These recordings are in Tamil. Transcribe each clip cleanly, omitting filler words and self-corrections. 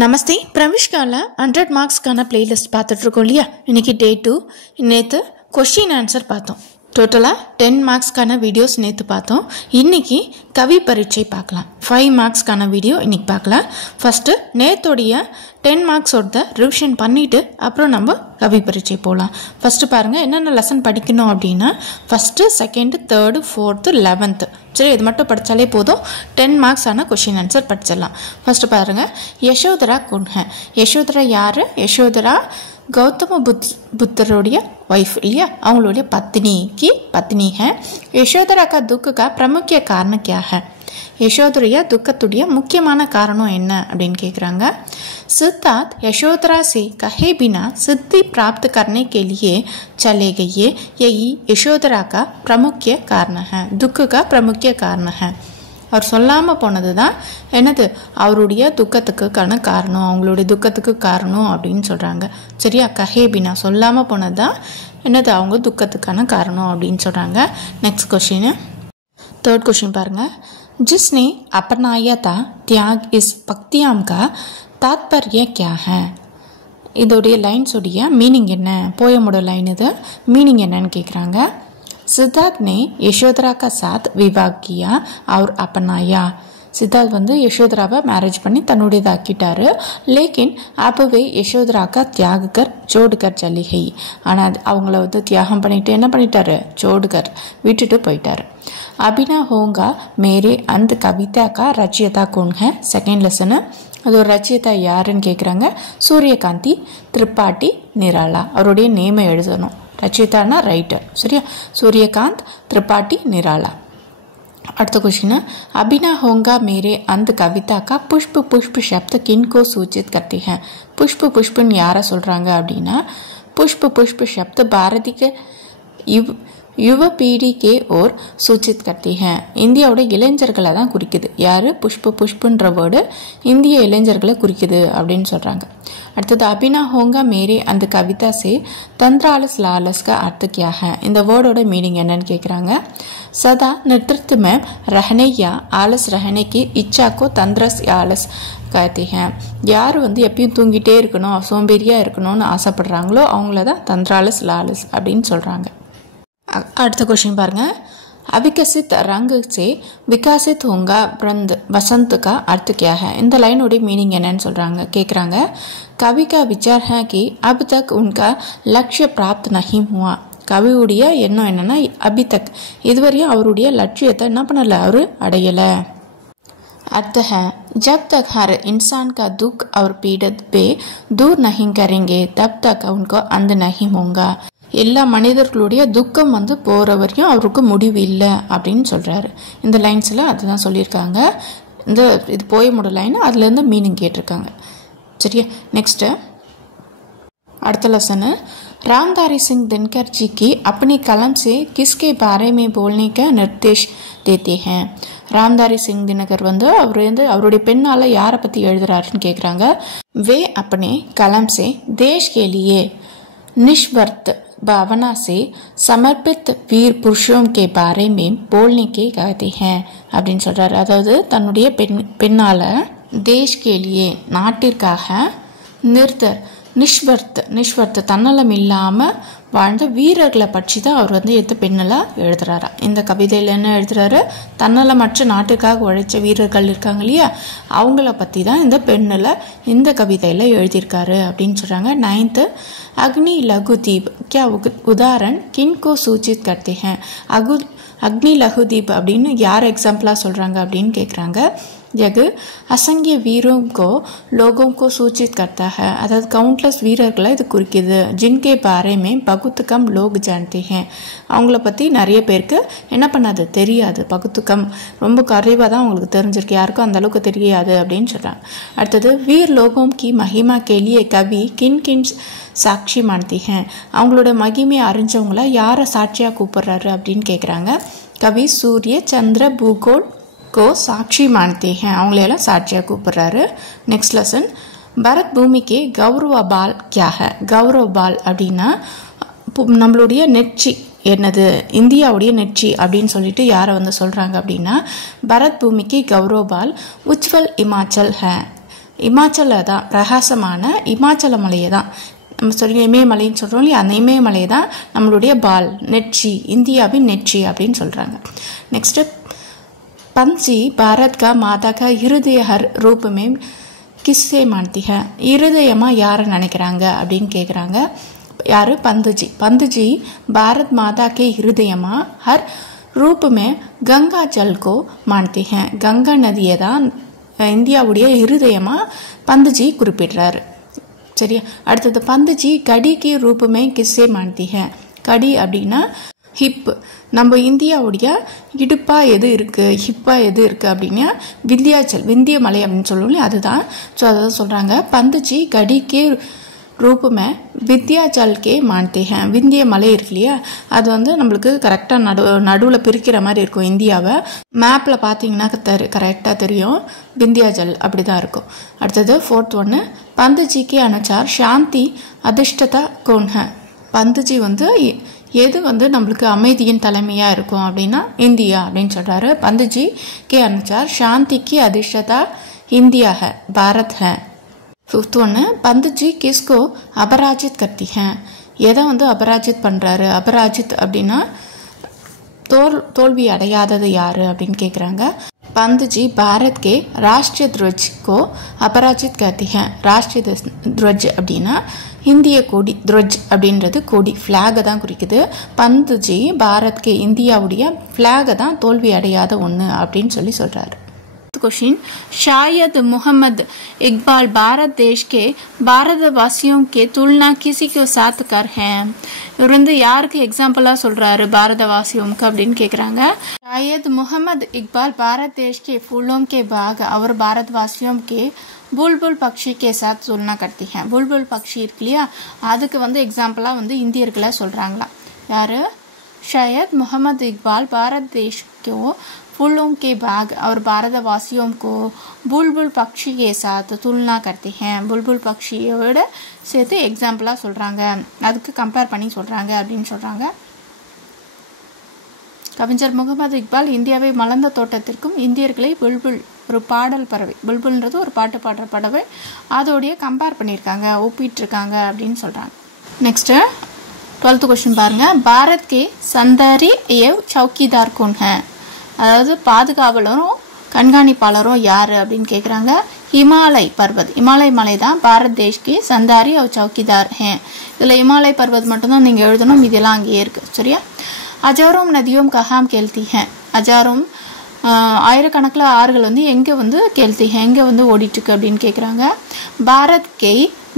நமஸ்தே. பிரவிஷ்கால 100 மார்க்ஸ்க்கான பிளேலிஸ்ட் பார்த்துட்டு இருக்கோம் இல்லையா. இன்னைக்கு டே 2. நேற்று கொஸ்டின் ஆன்சர் பார்த்தோம். டோட்டலாக 10 மார்க்ஸ்க்கான வீடியோஸ் நேற்று பார்த்தோம். இன்னைக்கு கவி பரீட்சை பார்க்கலாம். 5 மார்க்ஸ்க்கான வீடியோ இன்னைக்கு பார்க்கலாம். ஃபஸ்ட்டு நேத்தோடைய 10 மார்க்ஸோட ரிவிஷன் பண்ணிவிட்டு அப்புறம் நம்ம கவி பரீட்சை போகலாம். ஃபஸ்ட்டு பாருங்கள் என்னென்ன லெசன் படிக்கணும் அப்படின்னா first, second, third, fourth, 11th. சரி, இது மட்டும் படித்தாலே போதும். 10 மார்க்ஸ் ஆனால் கொஷின் ஆன்சர் படிச்சிடலாம். ஃபஸ்ட்டு பாருங்கள், யசோதரா कौन है? யசோதரா யார்? யசோதரா கௌதம புத்தருடைய ஒய்ஃப் இல்லையா, அவங்களுடைய பத்னி है. यशोधरा का दुख का प्रमुख कारण क्या है? யசோதரையா துக்கத்துடைய முக்கியமான காரணம் என்ன அப்படின்னு கேட்குறாங்க. सिद्धार्थ यशोधरा से कहे बिना सिद्धि प्राप्त करने के लिए चले गए, यही यशोधरा का प्रमुख कारण है, दुख का प्रमुख कारण है. அவர் சொல்லாமல் போனது தான் என்னது, அவருடைய துக்கத்துக்கான காரணம், அவங்களுடைய துக்கத்துக்கு காரணம் அப்படின்னு சொல்கிறாங்க. சரியா, கஹேபினா சொல்லாமல் போனது தான் என்னது, அவங்க துக்கத்துக்கான காரணம் அப்படின்னு சொல்கிறாங்க. நெக்ஸ்ட் கொஷின், தேர்ட் கொஷின் பாருங்கள். जिसने अपनाया था त्याग इस पक्तियाम का तात्पर्य क्या है? இதோடைய லைன்ஸோடைய மீனிங் என்ன? போயமோட லைன் இது, மீனிங் என்னன்னு கேட்குறாங்க. सिद्धार्थ ने यशोधरा का साथ विवाह किया और अपनाया. சித்தார்த் வந்து யசோதராவை மேரேஜ் பண்ணி தன்னுடையதாக்கிட்டாரு. லேக்கின் அப்பவே யசோதராக்கா தியாகர் சோடுகர் சலிகை. ஆனால் அவங்கள வந்து தியாகம் பண்ணிட்டு என்ன பண்ணிட்டாரு, சோடுகர் விட்டுட்டு போயிட்டாரு. அபினா ஹோங்கா மேரே அந்த கவிதாக்கா ரச்சியதா कौन है? Second lesson. அது ஒரு ரச்சியதா யாருன்னு கேட்குறாங்க. சூரியகாந்தி திரிபாட்டி நிராலா. அவருடைய நேமை எழுதணும். ரச்சியதானா ரைட்டர். சரியா, சூரியகாந்த் திரிபாட்டி நிராலா. அடுத்த क्वेश्चन, अभिना होगा मेरे अंत कविता का पुष्प पुष्प शब्द किनको सूचित करते हैं? पुष्प पुष्पன்னு யாரை சொல்கிறாங்க அப்படின்னா, पुष्प पुष्प शब्द பாரதி के யுவ பீடி கே ஓர் சூச்சித் கர்த்தி ஹேன். இந்தியாவோட இளைஞர்களை தான் குறிக்குது. யார்? புஷ்ப புஷ்பன்ற வேர்டு இந்திய இளைஞர்களை குறிக்குது அப்படின்னு சொல்கிறாங்க. அடுத்தது, அபினா ஹோங்கா மேரே அந்த கவிதா சே தந்திராலஸ் லாலஸ்கா அர்த்த கியா ஹை? இந்த வேர்டோட மீனிங் என்னன்னு கேட்குறாங்க. சதா नेतृत्व में रहने या आलस रहने की इच्छा को तंद्रस आलस कहते हैं. யார் வந்து எப்பயும் தூங்கிட்டே இருக்கணும், சோம்பேறியாக இருக்கணும்னு ஆசைப்படுறாங்களோ அவங்கள தான் தந்திராலஸ் லாலஸ் அப்படின்னு சொல்கிறாங்க. அடுத்த क्वेश्चन பாருங்க. अविकसित रंग से विकसित होगा वृंद वसंत का अर्थ क्या है? இந்த லைனோட மீனிங் என்னன்னு சொல்றாங்க, கேட்குறாங்க. कवि का विचार है कि अब तक उनका लक्ष्य प्राप्त नहीं हुआ. கவியுடைய எண்ணம் என்னன்னா, अभी तक இதுவரையும் அவருடைய லட்சியத்தை என்ன பண்ணல, அவரு அடையலை. अर्थ है, जब तक हर इंसान का दुख और पीड़ित पे दूर नहीं करेंगे तब तक उनको अंत नहीं होगा. எல்லா மனிதர்களுடைய துக்கம் வந்து போகிற வரையும் அவருக்கு முடிவு இல்லை அப்படின்னு சொல்கிறாரு. இந்த லைன்ஸில் அதுதான் சொல்லியிருக்காங்க. இது போயமோட லைன், அதுலேருந்து மீனிங் கேட்டிருக்காங்க. சரியா, நெக்ஸ்ட்டு அடுத்த லெசனு. रामधारी सिंह दिनकर जी की अपनी कलम से किसके बारे में बोलने का निर्देश देते हैं? रामधारी सिंह दिनकर வந்து அவர் வந்து அவருடைய பெண்ணால் யாரை பற்றி எழுதுறாருன்னு கேட்குறாங்க. वे अपने कलम से देश के लिए निस्वार्थ भावना से समर्पित वीर पुरुषों के बारे में बोलने के कहते हैं அப்படின்னு சொல்கிறாரு. அதாவது தன்னுடைய பெண்ணால் தேஷ் கேலியே நாட்டிற்காக நிஸ்வர்த் தன்னலம் இல்லாமல் வாழ்ந்த வீரர்களை பற்றி தான் அவர் வந்து எடுத்து பெண்ணெல்லாம் எழுதுறாரா. இந்த கவிதையில் என்ன எழுதுறாரு, தன்னலமற்ற நாட்டுக்காக உழைச்ச வீரர்கள் இருக்காங்க இல்லையா, அவங்கள பற்றி தான் இந்த பெண்ணில் இந்த கவிதையில் எழுதியிருக்காரு அப்படின்னு சொல்கிறாங்க. 9th, अग्नि लघुदीप क्या उदाहरण किनको सूचित करते हैं? अग्नि लघुदीप அப்படின்னு யார் எக்ஸாம்பிளாக சொல்கிறாங்க அப்படின்னு கேட்குறாங்க. जग असंख्य वीरों को लोगों को सूचित करता है. अर्थात काउंटलेस வீரர்களை இது குறிக்குது. जिनके बारे में बहुत कम लोग जानते हैं. அவங்கள பற்றி நிறைய பேருக்கு என்ன பண்ணாது, தெரியாது. பகுத்துக்கம் ரொம்ப குறைவாக தான் அவங்களுக்கு தெரிஞ்சிருக்கு, யாருக்கும் அந்த அளவுக்கு தெரியாது அப்படின்னு சொல்கிறாங்க. அடுத்தது, वीर लोगों की महिमा के लिए कवि किन किन சாட்சி மானதி ஹே? அவங்களோட மகிமையை அறிஞ்சவங்கள யாரை சாட்சியாக கூப்பிடுறாரு அப்படின்னு கேட்குறாங்க. கவி சூரிய சந்திர பூகோள் को साक्षी मानते हैं, அவங்களையெல்லாம் சாட்சியாக கூப்பிடுறாரு. நெக்ஸ்ட் லெசன், பரத் பூமிக்கு கௌரவ பால் கியா ஹை? கௌரவ பால் அப்படின்னா நம்மளுடைய நெற்றி என்னது, இந்தியாவுடைய நெற்றி அப்படின்னு சொல்லிட்டு யாரை வந்து சொல்கிறாங்க அப்படின்னா, பரத் பூமிக்கு கௌரவ பால் உஜ்வல் இமாச்சல் ஹை. இமாச்சல தான், பிரகாசமான இமாச்சல மலையை தான் நம்ம சொல்லி இமயமலைன்னு சொல்கிறோம் இல்லையா, அந்த இமயமலையை தான் நம்மளுடைய பால், நெற்றி, இந்தியாவின் நெற்றி அப்படின்னு சொல்கிறாங்க. நெக்ஸ்ட்டு पंछी भारत का माता का हृदय हर रूप में किससे मानती है? இருதயமா யாரை நினைக்கிறாங்க அப்படின்னு கேட்குறாங்க. யார்? பந்துஜி. பந்துஜி भारत माता के हृदयमा हर रूप में गंगा जल को मानती हैं. கங்கா நதியை தான் இந்தியாவுடைய இருதயமா பந்துஜி குறிப்பிடுறாரு. சரியா? அடுத்தது பந்துஜி கடி கி ரூபமே கிஸ்ஸே மான்தி ஹே. கடி அப்படின்னா ஹிப். நம்ம இந்தியாவுடைய இடுப்பா எது இருக்குது, ஹிப்பா எது இருக்குது அப்படின்னா விந்தியாச்சல், விந்திய மலை அப்படின்னு சொல்லுவோம், அதுதான். ஸோ அதான் சொல்கிறாங்க, பந்துஜி கடி கே ரூபமே விந்தியாச்சல் கே மான்தி ஹே. விந்திய மலை இருக்கு இல்லையா, அது வந்து நம்மளுக்கு கரெக்டாக நடுவில் பிரிக்கிற மாதிரி இருக்கும் இந்தியாவை. மேப்பில் பார்த்தீங்கன்னா கரெக்டாக தெரியும், விந்தியாச்சல் அப்படி தான் இருக்கும். அடுத்தது 4th ஒன்று, பந்துஜிக்கு அனுசார் சாந்தி அதிர்ஷ்டதா கோன் ஹே. பந்துஜி வந்து எது வந்து நம்மளுக்கு அமைதியின் தலைமையாக இருக்கும் அப்படின்னா இந்தியா அப்படின்னு சொல்கிறாரு. பந்துஜி கே அனுசார் சாந்திக்கு அதிர்ஷ்டதா இந்தியா ஹே, பாரத் ஹே. 5th ஒன்று, பந்துஜி கிஸ்கோ அபராஜித் கர்த்தி ஹே. எதை வந்து அபராஜித் பண்ணுறாரு? அபராஜித் அப்படின்னா தோல்வி அடையாதது யார் அப்படின்னு கேட்குறாங்க. पंत जी भारत के राष्ट्रीय ध्वज को अपराजित करती हैं. राष्ट्रीय ध्वज அப்படின்னா இந்திய கொடி, ध्वज அப்படின்றது கொடி, ஃப்ளாகை தான் குறிக்குது. பந்த் ஜி பாரத் கே இந்தியாவுடைய ஃப்ளாகை தான் தோல்வி அடையாத ஒன்று அப்படின்னு சொல்கிறாரு. क्वेश्चन, शायद मोहम्मद इकबाल भारत देश के भारतवासियों के तुलना किसी के साथ कर हैं. இவர் வந்து யாருக்கு எக்ஸாம்பிளாக சொல்கிறாரு பாரதவாசியோம்க்கு அப்படின்னு கேட்குறாங்க. शायद मोहम्मद इकबाल भारत देश के फूलों के बाग और भारतवासियों के बुलबुल पक्षी के साथ तुलना करती हैं. बुलबुल पक्षी இருக்கு இல்லையா, அதுக்கு வந்து எக்ஸாம்பிளாக வந்து இந்தியர்களை சொல்கிறாங்களா. யார்? शायद मोहम्मद इकबाल भारत देश को फूलों के बाग और भारतवासियों को बुलबुल पक्षी के साथ तुलना करते हैं. बुलबुल पक्षिயோட சேர்த்து எக்ஸாம்பிளாக சொல்கிறாங்க, அதுக்கு கம்பேர் பண்ணி சொல்கிறாங்க அப்படின்னு சொல்கிறாங்க. கவிஞர் முகமது இக்பால் இந்தியாவை மலர்ந்த தோட்டத்திற்கும் இந்தியர்களை புல்புல், ஒரு பாடல் பறவை, புல்புல்ன்றது ஒரு பாட்டு பாடுற பறவை, அதோடைய கம்பேர் பண்ணியிருக்காங்க, ஒப்பிட்டுருக்காங்க அப்படின்னு சொல்கிறாங்க. நெக்ஸ்ட்டு 12th கொஸ்டின் பாருங்கள். பாரத் கே சந்தாரி ஏவ் சௌக்கிதார் கோன் ஹே. அதாவது பாதுகாவலரும் கண்காணிப்பாளரும் யார் அப்படின்னு கேட்குறாங்க. हिमालय पर्वत, हिमालय மலை தான் பாரத் தேஷ்க்கு சந்தாரி और चौकीदार हैं. இதில் हिमालय पर्वत மட்டும்தான் நீங்கள் எழுதணும், இதெல்லாம் அங்கேயே இருக்குது. சரியா? हजारों नदियों कहाँ खेलती हैं. हजारों ஆயிரக்கணக்கில் ஆறுகள் வந்து எங்கே வந்து கேள்த்தி எங்கே வந்து ஓடிட்டுருக்கு அப்படின்னு கேட்குறாங்க. பாரத் கே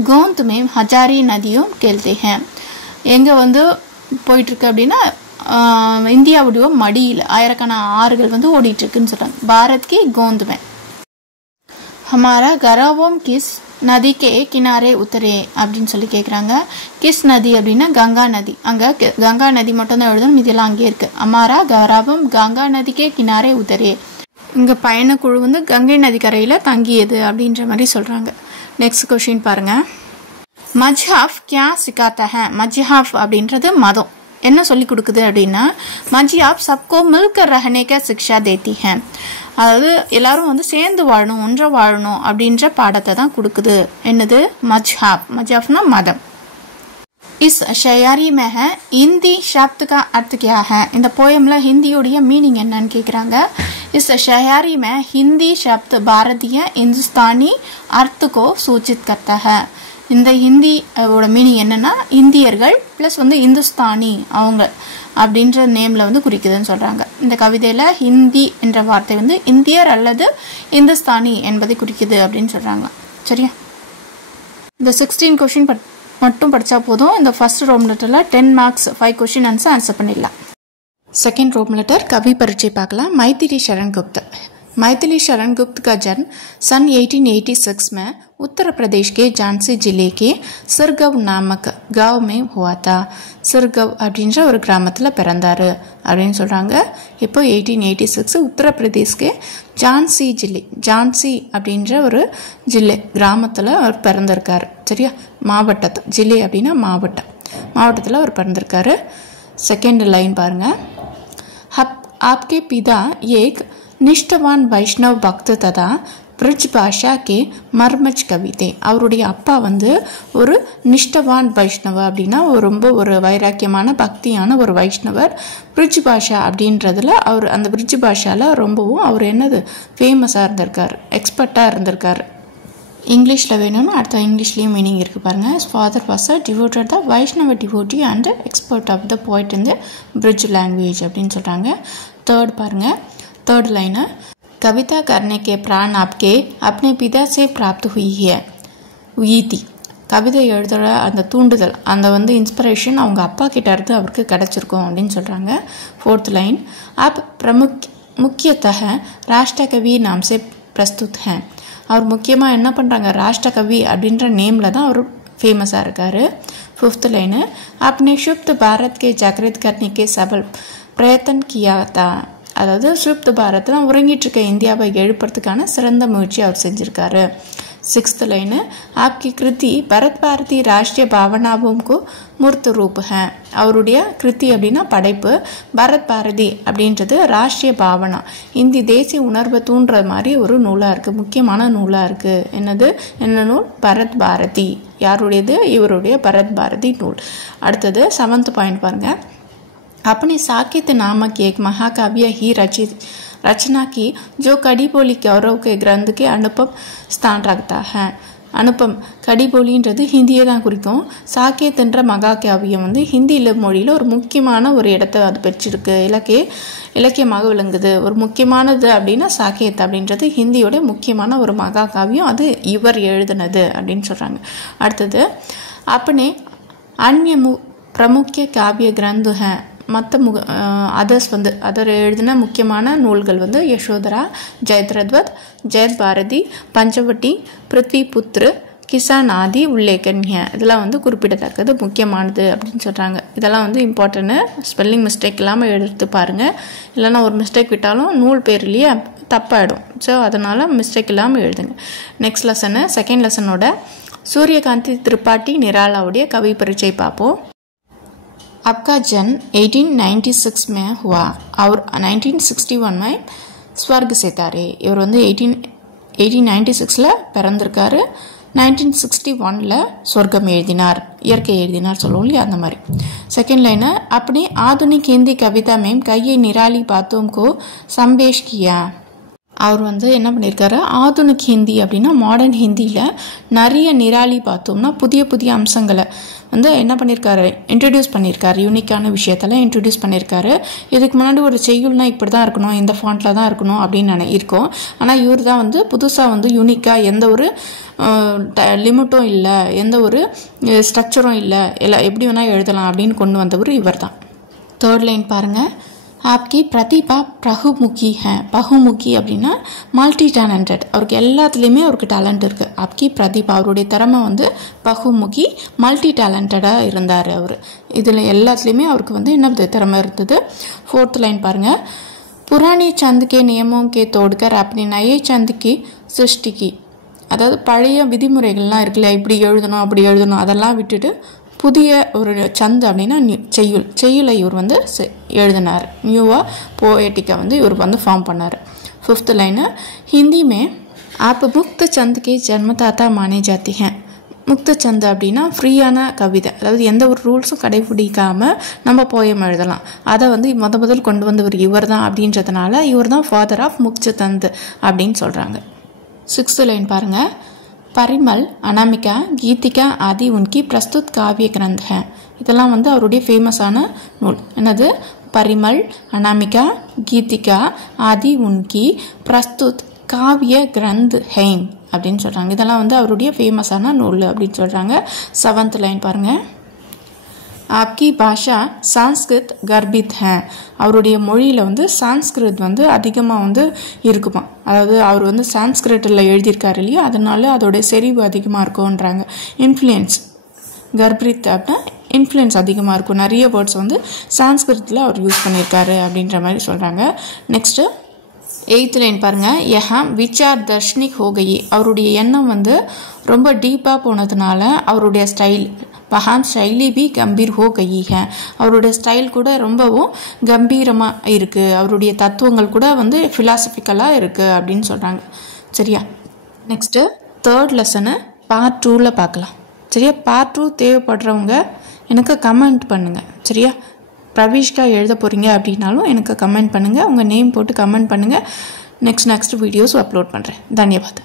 கோந்த் மே ஹஜாரி நதியும் கேள்த்தி हैं. எங்கே வந்து போயிட்டுருக்கு அப்படின்னா இந்தியாவுடைய மடியில் ஆயிரக்கணக்கான ஆறுகள் வந்து ஓடிட்டுருக்குன்னு சொல்கிறாங்க. பாரத் கி கோந்த் மே. हमारा गौरवम किस नदी के किनारे उतरे அப்படின்னு சொல்லி கேட்குறாங்க. கிஸ் நதி அப்படின்னா கங்கா நதி. அங்கே கங்கா நதி மட்டும்தான் எழுதணும், இதெல்லாம் அங்கேயே இருக்குது. அமாரா கௌரவம் கங்கா நதிக்கே கினாரே உத்தரே. இங்கே பயணக்குழு வந்து கங்கை நதி கரையில் தங்கியது அப்படின்ற மாதிரி சொல்கிறாங்க. நெக்ஸ்ட் கொஸ்டின் பாருங்கள். மஜ்ஹப் கியா சிக்காத்தா ஹே. மஜ்ஹப் அப்படின்றது மதம். என்ன சொல்லி கொடுக்குது அப்படின்னா, மஜ்ஹப் சப்கோ மில்கர் ரஹனே கா சிக்ஷா தேத்தி ஹே. அதாவது எல்லாரும் வந்து சேர்ந்து வாழணும், ஒன்றை வாழணும் அப்படின்ற பாடத்தை தான் கொடுக்குது. என்னது? மஜ்ஹப். மஜ்ஹப்னா மதம். இஸ் ஷயாரி மே ஹே ஹிந்தி शब्द का अर्थ क्या है. இந்த போயம்ல ஹிந்தியோடைய மீனிங் என்னன்னு கேட்குறாங்க. इस शायरी में हिंदी शब्द भारतीय हिंदुस्तानी अर्थ को सूचित करता है. இந்த ஹிந்தியோட மீனிங் என்னன்னா இந்தியர்கள் ப்ளஸ் வந்து இந்துஸ்தானி அவங்க அப்படின்ற நேமில் வந்து குறிக்குதுன்னு சொல்கிறாங்க. இந்த கவிதையில் ஹிந்தி என்ற வார்த்தை வந்து இந்தியர் அல்லது இந்துஸ்தானி என்பதை குறிக்குது அப்படின்னு சொல்கிறாங்க. சரியா? இந்த 16 கொஷின் மட்டும் படித்தா போதும். இந்த ஃபர்ஸ்ட் ரோம் லெட்டரில் 10 மார்க்ஸ் 5 கொஷின் ஆன்சர் பண்ணிடலாம். सेकेंड रोम लेटर कवि परिचय பார்க்கலாம். मैथिली शरण गुप्त. मैथिली शरण गुप्त का जन्म सन 1886 में उत्तर प्रदेश के झांसी जिले के सिरगव नामक गांव में हुआ था. सिरगव அப்படின்ற ஒரு கிராமத்தில் பிறந்தாரு அப்படின்னு சொல்கிறாங்க. இப்போ 1886 உத்தரப்பிரதேஷ்க்கு ஜான்சி ஜில்லை, ஜான்சி அப்படின்ற ஒரு ஜில்லை கிராமத்தில் அவர் பிறந்திருக்காரு. சரியா? மாவட்டத்து ஜில்லை அப்படின்னா மாவட்டத்தில் அவர் பிறந்திருக்காரு. செகண்ட் லைன் பாருங்கள். आपके पिता एक निष्ठावान वैष्णव भक्त तथा ब्रज भाषा के मर्मज कवि थे அவருடைய அப்பா வந்து ஒரு நிஷ்டவான் வைஷ்ணவ அப்படின்னா ரொம்ப ஒரு வைராக்கியமான பக்தியான ஒரு வைஷ்ணவர். பிரிட்ஜ் பாஷா அப்படின்றதுல அவர் அந்த பிரிட்ஜ் பாஷாவில் ரொம்பவும் அவர் என்னது ஃபேமஸாக இருந்திருக்கார், எக்ஸ்பர்ட்டாக இருந்திருக்கார். இங்கிலீஷில் வேணும்னா அடுத்த இங்கிலீஷ்லேயும் மீனிங் இருக்குது பாருங்கள். His father was a devoted the Vaishnava devotee and expert of the poet in the bridge language அப்படின்னு சொல்கிறாங்க. தேர்ட் பாருங்கள், தேர்ட் லைனு कविता करने के प्राण आपके अपने पिता से प्राप्त हुई है हुई थी. கவிதை எழுதுகிற அந்த தூண்டுதல் அந்த வந்து இன்ஸ்பிரேஷன் அவங்க அப்பா கிட்ட இருந்து அவருக்கு கிடச்சிருக்கும் அப்படின்னு சொல்கிறாங்க. ஃபோர்த் லைன் आप मुख्यतः राष्ट्रकवि नाम से प्रस्तुत हैं. அவர் முக்கியமாக என்ன பண்ணுறாங்க, ராஷ்டிரகவி அப்படின்ற நேமில் தான் அவர் ஃபேமஸாக இருக்கார். ஃபிஃப்த் லைனு आपने शुभ भारत के जागृत करने के सबल प्रयत्न किया था. அதாவது சுப்த பாரத்தில் உறங்கிட்டு இருக்க இந்தியாவை எழுப்புறதுக்கான சிறந்த முயற்சி அவர் செஞ்சுருக்காரு. சிக்ஸ்த் லைனு आपकी कृति भरत भारती राष्ट्रीय भावनाओं को मूर्त रूप है. அவருடைய கிருதி அப்படின்னா படைப்பு, பரத் பாரதி அப்படின்றது ராஷ்டிரிய பாவனா இந்தி தேசிய உணர்வை தூண்டுற மாதிரி ஒரு நூலாக இருக்குது, முக்கியமான நூலாக இருக்குது. என்ன நூல்? பரத் பாரதி. யாருடையது? இவருடைய பரத் பாரதி நூல். அடுத்தது செவன்த் பாயிண்ட் பாருங்கள். अपने साकेत नामक एक महाकाव्य ही रचना की जो कड़ी बोली गौरव के ग्रंथ के अनुपम स्थान रखता है. அனுப்பம் கடிபொலின்றது ஹிந்தியை தான் குறிக்கும். சாக்கேத்ன்ற மகா காவியம் வந்து ஹிந்தியில் மொழியில் ஒரு முக்கியமான ஒரு இடத்த அது பெற்றிருக்கு, இலக்கியமாக விளங்குது. ஒரு முக்கியமானது அப்படின்னா சாக்கேத் அப்படின்றது ஹிந்தியோட முக்கியமான ஒரு மகா காவியம், அது இவர் எழுதினது அப்படின்னு சொல்கிறாங்க. அடுத்தது अपने अन्य प्रमुख काव्य ग्रंथ हैं. மற்ற அதர்ஸ் வந்து அதர் எழுதின முக்கியமான நூல்கள் வந்து யசோதரா, ஜெயத்ரத்வத், ஜெயத் பாரதி, பஞ்சவட்டி, பிருத்வி புத்ரு, கிசான் ஆதி உல்லேகன்ய இதெல்லாம் வந்து குறிப்பிடத்தக்கது, முக்கியமானது அப்படின்னு சொல்கிறாங்க. இதெல்லாம் வந்து இம்பார்ட்டன்ட்டு. ஸ்பெல்லிங் மிஸ்டேக் இல்லாமல் எடுத்து பாருங்கள், இல்லைன்னா ஒரு மிஸ்டேக் விட்டாலும் நூல் பேர்லேயே தப்பாயிடும். ஸோ அதனால் மிஸ்டேக் இல்லாமல் எழுதுங்க. நெக்ஸ்ட் லெசனு செகண்ட் லெசனோட சூரியகாந்தி திரிபாட்டி நிராலாவுடைய கவி பரீட்சை பார்ப்போம். आपका जन्म 1896 में हुआ और 1961 में स्वर्ग सितारे. இவர் வந்து 1896 பிறந்திருக்காரு, 1961 சொர்க்கம் எழுதினார், இயற்கை எழுதினார் சொல்லுவோம் இல்லையா, அந்த மாதிரி. செகண்ட் லைனு अपनी आधुनिक हिंदी कविता में कई निराली बातों को संपेश किया. அவர் வந்து என்ன பண்ணியிருக்காரு, ஆதுனிக் ஹிந்தி அப்படின்னா மாடர்ன் ஹிந்தியில் நிறைய நிராலி பார்த்தோம்னா புதிய புதிய அம்சங்களை வந்து என்ன பண்ணியிருக்காரு, இன்ட்ரடியூஸ் பண்ணியிருக்காரு. யூனிக்கான விஷயத்தெல்லாம் இன்ட்ரடியூஸ் பண்ணியிருக்காரு. இதுக்கு முன்னாடி ஒரு செய்யுள்னா இப்படி தான் இருக்கணும், இந்த ஃபாண்ட்டில் தான் இருக்கணும் அப்படின்னு இருக்கோம். ஆனால் இவர் தான் வந்து புதுசாக வந்து யூனிக்காக எந்த ஒரு லிமிட்டும் இல்லை, எந்த ஒரு ஸ்ட்ரக்சரும் இல்லை, எல்லாம் எப்படி வேணால் எழுதலாம் அப்படின்னு கொண்டு வந்தவர் இவர் தான். தேர்ட் லைன் பாருங்கள். आपकी प्रतिभा बहुमुखी है. बहुमुखी அப்படின்னா மல்டி டேலண்டட், அவருக்கு எல்லாத்துலேயுமே அவருக்கு டேலண்ட் இருக்குது. आपकी प्रतिभा அவருடைய திறமை வந்து बहुमुखी மல்டி டேலண்டடாக இருந்தார் அவர். இதில் எல்லாத்துலேயுமே அவருக்கு வந்து என்ன திறமை இருந்தது. ஃபோர்த் லைன் பாருங்கள். पुराने छंद के नियमों के तोड़कर अपने नए छंद की सृष्टि की. அதாவது பழைய விதிமுறைகள்லாம் இருக்குல்ல, இப்படி எழுதணும் அப்படி எழுதணும், அதெல்லாம் விட்டுட்டு புதிய ஒரு சந்த் அப்படின்னா செய்யுளை இவர் வந்து எழுதினார். நியூவாக போயட்டிக்காக வந்து இவர் வந்து ஃபார்ம் பண்ணார். ஃபிஃப்த் லைனு ஹிந்தி மே आप मुक्त चंद के जन्मदाता माने जाते हैं. முக்த சந்த் அப்படின்னா ஃப்ரீயான கவிதை, அதாவது எந்த ஒரு ரூல்ஸும் கடைபிடிக்காமல் நம்ம போயம் எழுதலாம். அதை வந்து முதல் கொண்டு வந்தவர் இவர் தான் அப்படின்றதுனால இவர் தான் ஃபாதர் ஆஃப் முக்த சந்த் அப்படின்னு சொல்கிறாங்க. சிக்ஸ்த் லைன் பாருங்கள். परिमल, अनामिका, गीतिका आदि उनकी प्रस्तुत काव्य ग्रंथ हैं. இதெல்லாம் வந்து அவருடைய ஃபேமஸான நூல். என்னது? परिमल, अनामिका, गीतिका आदि उनकी प्रस्तुत काव्य ग्रंथ हैं அப்படின்னு சொல்கிறாங்க. இதெல்லாம் வந்து அவருடைய ஃபேமஸான நூல் அப்படின்னு சொல்கிறாங்க. செவன்த் லைன் பாருங்கள். आपकी भाषा संस्कृत गर्भित है. அவருடைய மொழியில் வந்து சான்ஸ்கிருத் வந்து அதிகமாக வந்து இருக்குமா, அதாவது அவர் வந்து சான்ஸ்கிரிட்டில் எழுதியிருக்காரு இல்லையா, அதனால அதோடைய செறிவு அதிகமாக இருக்கும்ன்றாங்க. இன்ஃப்ளூயன்ஸ் கர்பித் அப்படின்னா இன்ஃப்ளூயன்ஸ் அதிகமாக இருக்கும், நிறைய வேர்ட்ஸ் வந்து சான்ஸ்கிரிட்டில் அவர் யூஸ் பண்ணியிருக்காரு அப்படின்ற மாதிரி சொல்கிறாங்க. நெக்ஸ்ட்டு எயித் லைன் பாருங்கள். யஹா விச்சார் தர்ஷனிக் ஹோகயி. அவருடைய எண்ணம் வந்து ரொம்ப டீப்பாக போனதுனால அவருடைய ஸ்டைல் பஹாம் ஸ்டைலி பி கம்பீர் ஹோ கயி ஹே. அவருடைய ஸ்டைல் கூட ரொம்பவும் கம்பீரமாக இருக்குது, அவருடைய தத்துவங்கள் கூட வந்து ஃபிலாசபிக்கலாக இருக்குது அப்படின்னு சொல்கிறாங்க. சரியா? நெக்ஸ்ட்டு தேர்ட் லெசனை பார்ட் 2ல் பார்க்கலாம். சரியா? பார்ட் 2 தேவைப்படுறவங்க எனக்கு கமெண்ட் பண்ணுங்கள். சரியா? பிரவீஷ்கா எழுத போகிறீங்க அப்படின்னாலும் எனக்கு கமெண்ட் பண்ணுங்கள். உங்கள் நேம் போட்டு கமெண்ட் பண்ணுங்கள். நெக்ஸ்ட் வீடியோஸ் அப்லோட் பண்ணுறேன். தன்யவாத்.